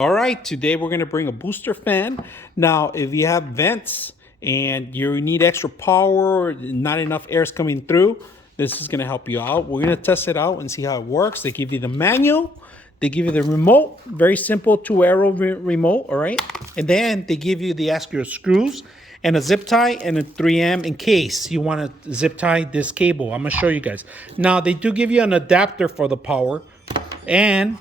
All right, today we're going to bring a booster fan. Now, if you have vents and you need extra power or not enough air is coming through, this is going to help you out. We're going to test it out and see how it works. They give you the manual, they give you the remote, very simple 2-arrow remote, all right? And then they give you the Askeo screws and a zip tie and a 3M in case you want to zip tie this cable. I'm going to show you guys. Now, they do give you an adapter for the power, and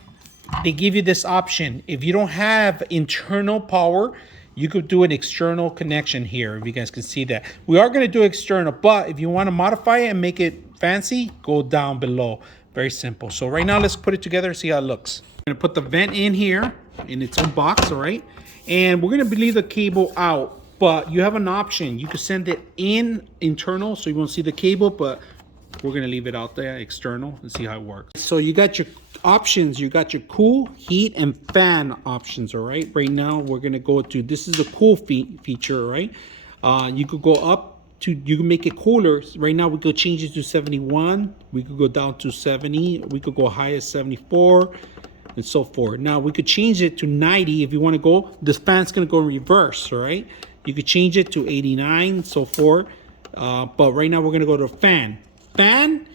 they give you this option. If you don't have internal power, you could do an external connection here. If you guys can see that. We are going to do external, but if you want to modify it and make it fancy, go down below. Very simple. So right now, let's put it together and see how it looks. I'm going to put the vent in here in its own box, all right? And we're going to leave the cable out, but you have an option. You could send it in internal so you won't see the cable, but we're going to leave it out there external and see how it works. So you got your options. You got your cool, heat, and fan options, all right? Right now, we're going to go to, this is the cool feature, right? You could go up to, you can make it cooler. Right now, we could change it to 71. We could go down to 70. We could go high as 74 and so forth. Now, we could change it to 90 if you want to go. This fan's going to go in reverse, all right? You could change it to 89, so forth. But right now, we're going to go to fan. Fan,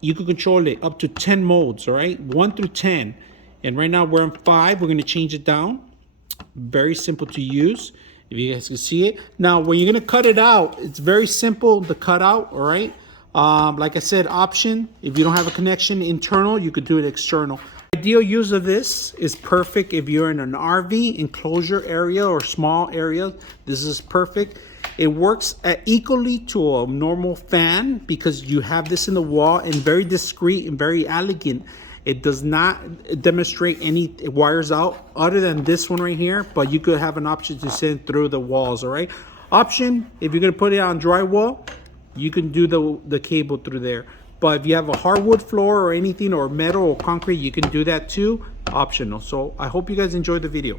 you can control it up to 10 modes, all right? 1 through 10. And right now we're on 5. We're going to change it down. Very simple to use, if you guys can see it. Now, when you're going to cut it out, it's very simple to cut out, all right? Like I said, option. If you don't have a connection internal, you could do it external. Ideal use of this is perfect if you're in an RV enclosure area or small area. This is perfect. It works equally to a normal fan because you have this in the wall and very discreet and very elegant. It does not demonstrate any wires out other than this one right here, but you could have an option to send through the walls, all right? Option, if you're gonna put it on drywall, you can do the cable through there. But if you have a hardwood floor or anything or metal or concrete, you can do that too, optional. So I hope you guys enjoyed the video.